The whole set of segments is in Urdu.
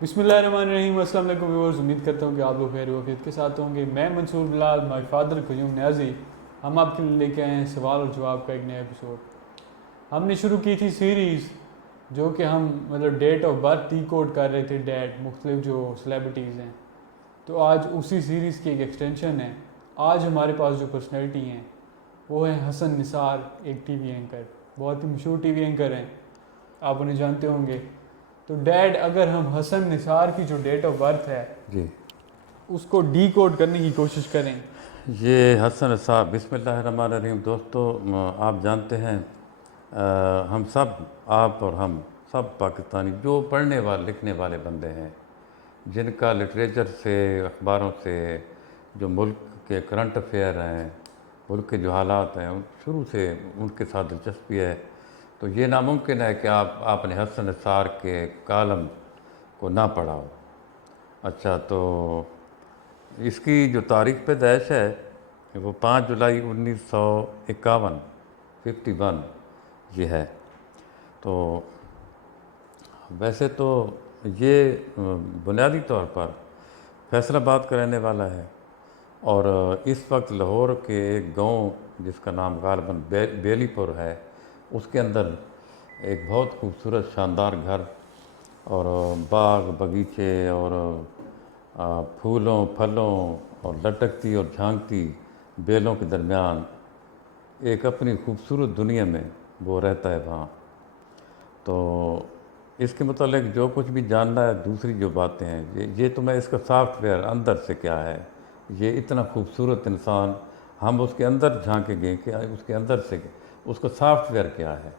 بسم اللہ الرحمن الرحیم۔ السلام علیکم ویورز، امید کرتا ہوں کہ آپ لوگ خیر وقت کے ساتھ ہوں گے۔ میں منصور بلال، مائی فادر قیوم نیازی، ہم آپ کے لیے لے کے آئے ہیں سوال اور جواب کا ایک نیا ایپیسوڈ۔ ہم نے شروع کی تھی سیریز جو کہ ہم date of birth decode کر رہے تھے، ڈیٹ مختلف جو سیلیبریٹیز ہیں، تو آج اسی سیریز کی ایک ایکسٹینشن ہے۔ آج ہمارے پاس جو پرسنالٹی ہیں وہ ہیں حسن نثار، ایک ٹی وی اینکر، بہت ہی مشہور ٹی وی اینکر ہیں، آپ انہیں جانتے ہوں گے۔ تو ڈیڈ، اگر ہم حسن نثار کی جو ڈیٹ آف برتھ ہے جی، اس کو ڈی کوڈ کرنے کی کوشش کریں۔ یہ حسن صاحب، بسم اللہ الرحمن الرحیم۔ دوستو، آپ جانتے ہیں ہم سب، آپ اور ہم سب پاکستانی جو پڑھنے والے لکھنے والے بندے ہیں، جن کا لٹریچر سے، اخباروں سے، جو ملک کے کرنٹ افیئر ہیں، ملک کے جو حالات ہیں، شروع سے ان کے ساتھ دلچسپی ہے، تو یہ ناممکن ہے کہ آپ نے حسن نثار کے کالم کو نہ پڑھا ہو۔ اچھا، تو اس کی جو تاریخ پیدائش ہے وہ 5 جولائی 1951 51 یہ ہے۔ تو ویسے تو یہ بنیادی طور پر فیصل آباد کا رہنے والا ہے، اور اس وقت لاہور کے ایک گاؤں جس کا نام غالباً بیلی پور ہے، اس کے اندر ایک بہت خوبصورت شاندار گھر اور باغ باغیچے اور پھولوں پھلوں اور لٹکتی اور جھانکتی بیلوں کے درمیان ایک اپنی خوبصورت دنیا میں وہ رہتا ہے وہاں۔ تو اس کے متعلق جو کچھ بھی جاننا ہے، دوسری جو باتیں ہیں، یہ تو میں اس کا سافٹ ویئر اندر سے کیا ہے، یہ اتنا خوبصورت انسان، ہم اس کے اندر جھانکیں گے کہ اس کے اندر سے اس کا سافٹ ویئر کیا ہے۔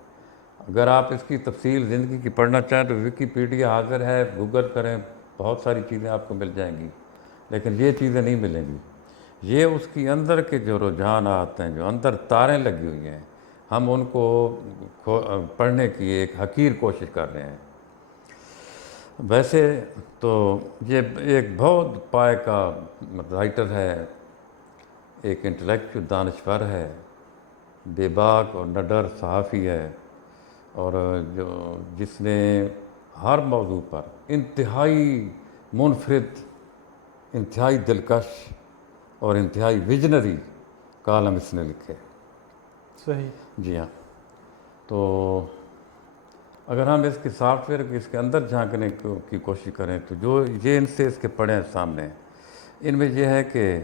اگر آپ اس کی تفصیل زندگی کی پڑھنا چاہیں تو ویکیپیڈیا حاضر ہے، گوگل کریں، بہت ساری چیزیں آپ کو مل جائیں گی، لیکن یہ چیزیں نہیں ملیں گی۔ یہ اس کی اندر کے جو رجحانات ہیں، جو اندر تاریں لگی ہوئی ہیں، ہم ان کو پڑھنے کی ایک حقیر کوشش کر رہے ہیں۔ ویسے تو یہ ایک بہت پائے کا رائٹر ہے، ایک انٹلیکچوئل دانشور ہے، بے باک اور نڈر صحافی ہے، اور جس نے ہر موضوع پر انتہائی منفرد، انتہائی دلکش اور انتہائی ویژنری کالم اس نے لکھے۔ صحیح۔ جی ہاں، تو اگر ہم اس کے سافٹ ویئر اس کے اندر جھانکنے کی کوشش کریں تو جو یہ ان سے اس کے پڑھیں سامنے، ان میں یہ ہے کہ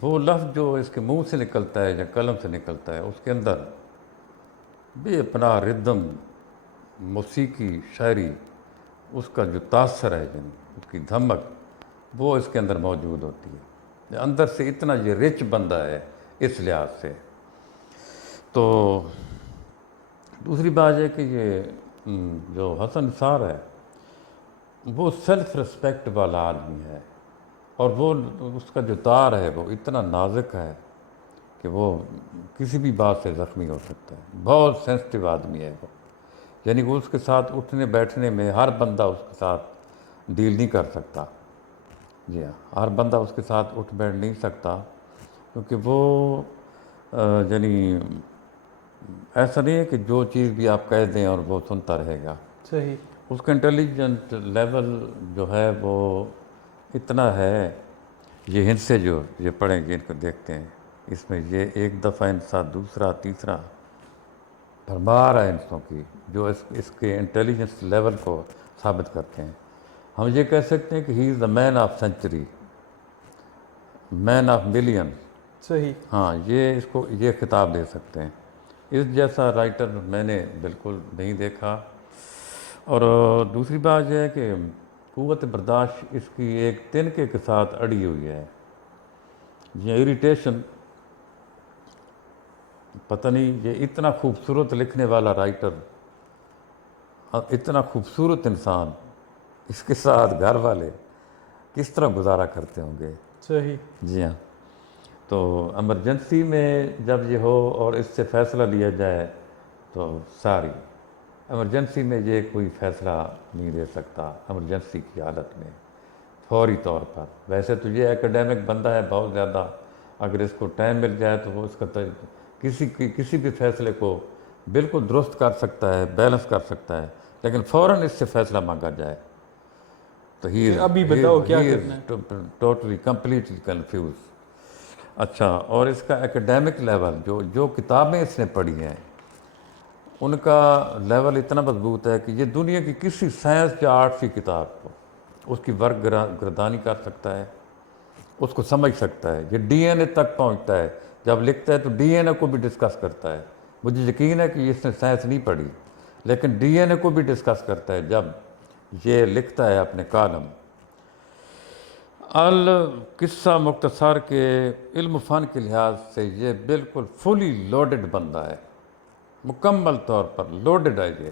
وہ لفظ جو اس کے منہ سے نکلتا ہے یا قلم سے نکلتا ہے، اس کے اندر بے پناہ ردم، موسیقی، شاعری، اس کا جو تاثر ہے، اس کی دھمک، وہ اس کے اندر موجود ہوتی ہے۔ اندر سے اتنا یہ رچ بندہ ہے اس لحاظ سے۔ تو دوسری بات یہ کہ یہ جو حسن نثار ہے وہ سیلف رسپیکٹ والا آدمی ہے، اور وہ اس کا جو تار ہے وہ اتنا نازک ہے کہ وہ کسی بھی بات سے زخمی ہو سکتا ہے۔ بہت سینسٹیو آدمی ہے وہ، یعنی وہ اس کے ساتھ اٹھنے بیٹھنے میں ہر بندہ اس کے ساتھ ڈیل نہیں کر سکتا۔ جی ہاں، ہر بندہ اس کے ساتھ اٹھ بیٹھ نہیں سکتا، کیونکہ وہ یعنی ایسا نہیں ہے کہ جو چیز بھی آپ کہہ دیں اور وہ سنتا رہے گا۔ صحیح۔ اس کا انٹیلیجنٹ لیول جو ہے وہ اتنا ہے، یہ ہند سے جو یہ پڑھیں گے، ان کو دیکھتے ہیں، اس میں یہ ایک دفعہ انسان دوسرا تیسرا بھرمار ہے انسوں کی جو اس کے انٹیلیجنس لیول کو ثابت کرتے ہیں۔ ہم یہ کہہ سکتے ہیں کہ he is the man of century, man of million. صحیح۔ ہاں، اس کو یہ خطاب دے سکتے ہیں۔ اس جیسا رائٹر میں نے بالکل نہیں دیکھا۔ اور دوسری بات یہ ہے کہ قوت برداشت اس کی ایک تنکے کے ساتھ اڑی ہوئی ہے۔ یہ اریٹیشن، پتہ نہیں، یہ اتنا خوبصورت لکھنے والا رائٹر، اتنا خوبصورت انسان، اس کے ساتھ گھر والے کس طرح گزارا کرتے ہوں گے۔ صحیح۔ جی ہاں، تو ایمرجنسی میں جب یہ ہو اور اس سے فیصلہ لیا جائے تو ساری ایمرجنسی میں یہ کوئی فیصلہ نہیں دے سکتا، ایمرجنسی کی حالت میں فوری طور پر۔ ویسے تو یہ ایکیڈیمک بندہ ہے بہت زیادہ، اگر اس کو ٹائم مل جائے تو وہ اس کا کسی بھی فیصلے کو بالکل درست کر سکتا ہے، بیلنس کر سکتا ہے، لیکن فوراً اس سے فیصلہ مانگا جائے تو ہی ابھی بتاؤ کیا کرنا ہے. Totally completely confused. اچھا، اور اس کا ایکڈیمک لیول جو کتابیں اس نے پڑھی ہیں ان کا لیول اتنا مضبوط ہے کہ یہ دنیا کی کسی سائنس یا آرٹس کی کتاب کو اس کی ورق گردانی کر سکتا ہے، اس کو سمجھ سکتا ہے. یہ ڈی این اے تک پہنچتا ہے، جب لکھتا ہے تو ڈی این اے کو بھی ڈسکس کرتا ہے. مجھے یقین ہے کہ اس نے سائنس نہیں پڑھی لیکن ڈی این اے کو بھی ڈسکس کرتا ہے جب یہ لکھتا ہے اپنے کالم. القصہ مختصر کے علم و فن کے لحاظ سے یہ بالکل فلی لوڈڈ بندہ ہے، مکمل طور پر لوڈڈ ہے.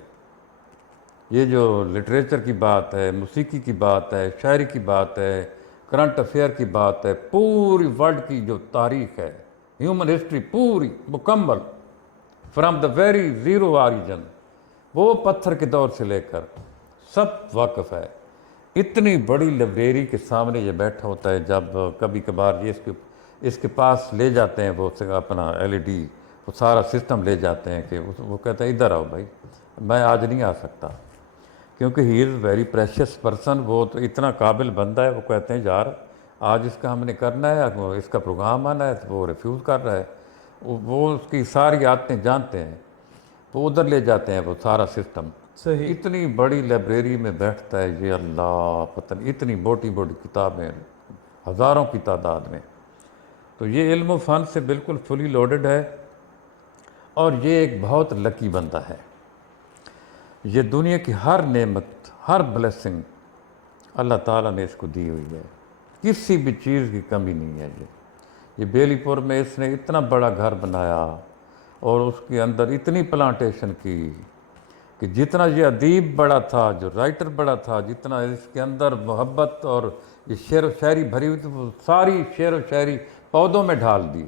یہ جو لٹریچر کی بات ہے، موسیقی کی بات ہے، شاعری کی بات ہے، کرنٹ افیئر کی بات ہے، پوری ورلڈ کی جو تاریخ ہے، ہیومن ہسٹری پوری مکمل from the very zero origin, وہ پتھر کے دور سے لے کر سب واقف ہے. اتنی بڑی لائبریری کے سامنے یہ بیٹھا ہوتا ہے. جب کبھی کبھار یہ اس کے پاس لے جاتے ہیں وہ اپنا ایل ای ڈی، وہ سارا سسٹم لے جاتے ہیں کہ وہ کہتے ہیں ادھر آؤ بھائی، میں آج نہیں آ سکتا کیونکہ ہی از ویری پریشیس پرسن. وہ تو اتنا قابل بندہ ہے، وہ کہتے ہیں یار آج اس کا ہم نے کرنا ہے، اس کا پروگرام آنا ہے، تو وہ ریفیوز کر رہا ہے. وہ اس کی ساری عادتیں جانتے ہیں، وہ ادھر لے جاتے ہیں وہ سارا سسٹم. صحیح. اتنی بڑی لائبریری میں بیٹھتا ہے یہ، اللہ پتہ نہیں، اتنی موٹی کتابیں ہزاروں کی تعداد میں. تو یہ علم و فن سے بالکل فلی لوڈڈ ہے اور یہ ایک بہت لکی بندہ ہے. یہ دنیا کی ہر نعمت، ہر بلیسنگ اللہ تعالیٰ نے اس کو دی ہوئی ہے، کسی بھی چیز کی کمی نہیں ہے. یہ بیلی پور میں اس نے اتنا بڑا گھر بنایا اور اس کے اندر اتنی پلانٹیشن کی کہ جتنا یہ ادیب بڑا تھا، جو رائٹر بڑا تھا، جتنا اس کے اندر محبت اور یہ شعر و شاعری بھری ہوئی تھی، وہ ساری شعر و شاعری پودوں میں ڈھال دی،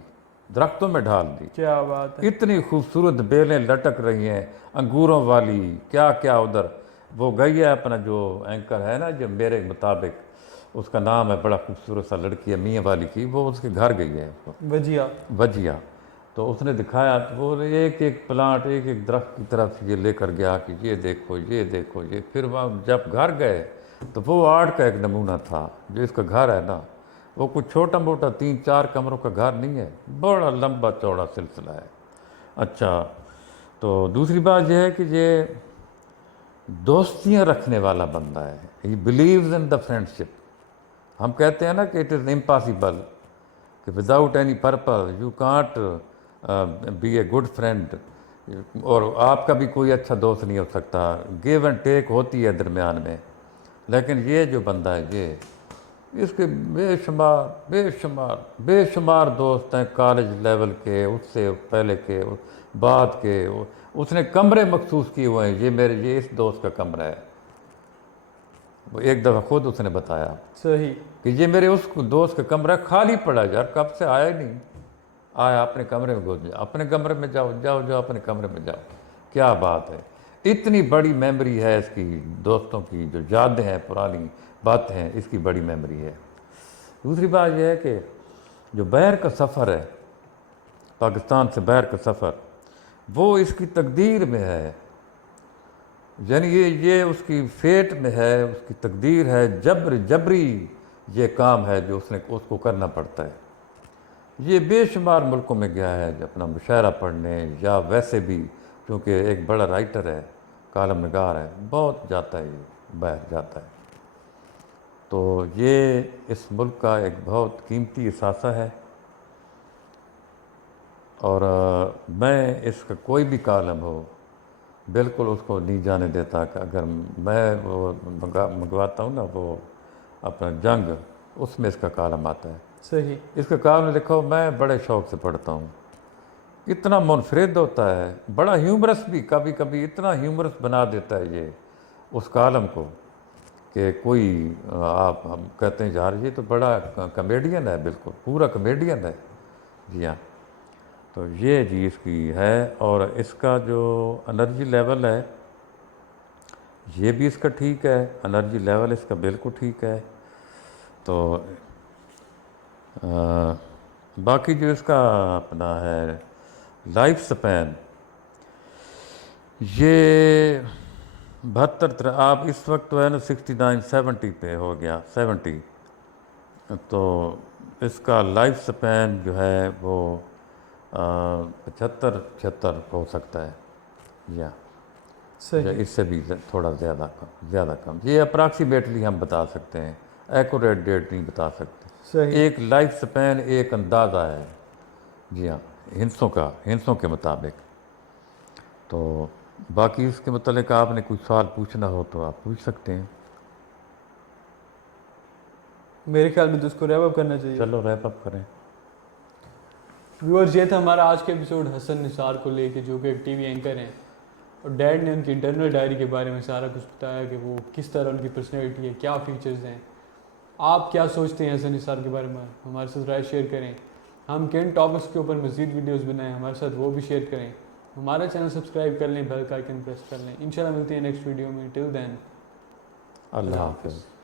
درختوں میں ڈھال دی. کیا بات ہے. اتنی خوبصورت بیلیں لٹک رہی ہیں انگوروں والی، کیا کیا. ادھر وہ گئی ہے اپنا جو اینکر ہے نا، جو میرے مطابق اس کا نام ہے، بڑا خوبصورت سا لڑکی ہے میاں والی کی، وہ اس کے گھر گئی ہے وجیہ. تو اس نے دکھایا، تو وہ ایک ایک پلانٹ، ایک ایک درخت کی طرف یہ لے کر گیا کہ یہ دیکھو یہ دیکھو یہ. پھر وہاں جب گھر گئے تو وہ آرٹ کا ایک نمونہ تھا. جو اس کا گھر ہے نا، وہ کچھ چھوٹا موٹا 3-4 کمروں کا گھر نہیں ہے، بڑا لمبا چوڑا سلسلہ ہے. اچھا، تو دوسری بات یہ ہے کہ یہ دوستیاں رکھنے والا بندہ ہے. He believes in the friendship. ہم کہتے ہیں نا کہ اٹ از امپاسبل کہ without any purpose you can't be a good friend, اور آپ کا بھی کوئی اچھا دوست نہیں ہو سکتا. گیو اینڈ ٹیک ہوتی ہے درمیان میں. لیکن یہ جو بندہ ہے، یہ اس کے بے شمار دوست ہیں، کالج لیول کے، اس سے پہلے کے، بعد کے. اس نے کمرے مخصوص کیے ہوئے ہیں. یہ اس دوست کا کمرہ ہے. وہ ایک دفعہ خود اس نے بتایا صحیح کہ یہ میرے اس دوست کا کمرہ خالی پڑا ہے، یار کب سے آیا ہی نہیں. آیا اپنے کمرے میں گھس جاؤ، اپنے کمرے میں جاؤ اپنے کمرے میں جاؤ. کیا بات ہے. اتنی بڑی میموری ہے اس کی، دوستوں کی جو یادیں ہیں، پرانی باتیں ہیں، اس کی بڑی میموری ہے. دوسری بات یہ ہے کہ جو باہر کا سفر ہے، پاکستان سے باہر کا سفر، وہ اس کی تقدیر میں ہے. یعنی یہ اس کی فیٹ میں ہے، اس کی تقدیر ہے. جبری یہ کام ہے جو اس کو کرنا پڑتا ہے. یہ بے شمار ملکوں میں گیا ہے اپنا مشاعرہ پڑھنے، یا ویسے بھی کیونکہ ایک بڑا رائٹر ہے، کالم نگار ہے، بہت جاتا ہے، یہ باہر جاتا ہے. تو یہ اس ملک کا ایک بہت قیمتی اثاثہ ہے. اور میں اس کا کوئی بھی کالم ہو بالکل اس کو نہیں جانے دیتا کہ اگر میں وہ منگواتا ہوں نا، وہ اپنا جنگ، اس میں اس کا کالم آتا ہے. صحیح. اس کا کالم لکھو، میں بڑے شوق سے پڑھتا ہوں. اتنا منفرد ہوتا ہے، بڑا ہیومرس بھی، کبھی کبھی اتنا ہیومرس بنا دیتا ہے یہ اس کالم کو کہ کوئی آپ ہم کہتے ہیں یار یہ تو بڑا کمیڈین ہے، بالکل پورا کمیڈین ہے. جی ہاں. تو یہ جی اس کی ہے. اور اس کا جو انرجی لیول ہے یہ بھی اس کا ٹھیک ہے، انرجی لیول اس کا بالکل ٹھیک ہے. تو باقی جو اس کا اپنا ہے لائف سپین، یہ 72 آپ اس وقت تو ہے نا 69 70 پہ ہو گیا 70، تو اس کا لائف سپین جو ہے وہ 75 76 ہو سکتا ہے یا صحیح. اس سے بھی تھوڑا زیادہ کم. یہ اپراکسیمیٹلی ہم بتا سکتے ہیں، ایکوریٹ ڈیٹ نہیں بتا سکتے. صحیح. ایک لائف سپین ایک اندازہ ہے. جی ہاں، ہنسوں کے مطابق. تو باقی اس کے متعلق آپ نے کچھ سوال پوچھنا ہو تو آپ پوچھ سکتے ہیں. میرے خیال میں تو اس کو ریپ اپ کرنا چاہیے. چلو ریپ اپ کریں. ویورز، یہ تھا ہمارا آج کا ایپیسوڈ حسن نثار کو لے کے، جو کہ ایک ٹی وی اینکر ہیں، اور ڈیڈ نے ان کی انٹرنل ڈائری کے بارے میں سارا کچھ بتایا کہ وہ کس طرح ان کی پرسنالٹی ہے، کیا فیچرز ہیں. آپ کیا سوچتے ہیں حسن نثار کے بارے میں؟ ہمارے ساتھ رائے شیئر کریں. ہم کن ٹاپکس کے اوپر مزید ویڈیوز بنائیں، ہمارے ساتھ وہ بھی شیئر کریں. ہمارا چینل سبسکرائب کر لیں، بیل کا آئکن پریس کر لیں. انشاءاللہ ملتے ہیں نیکسٹ ویڈیو میں. ٹل دین اللہ حافظ.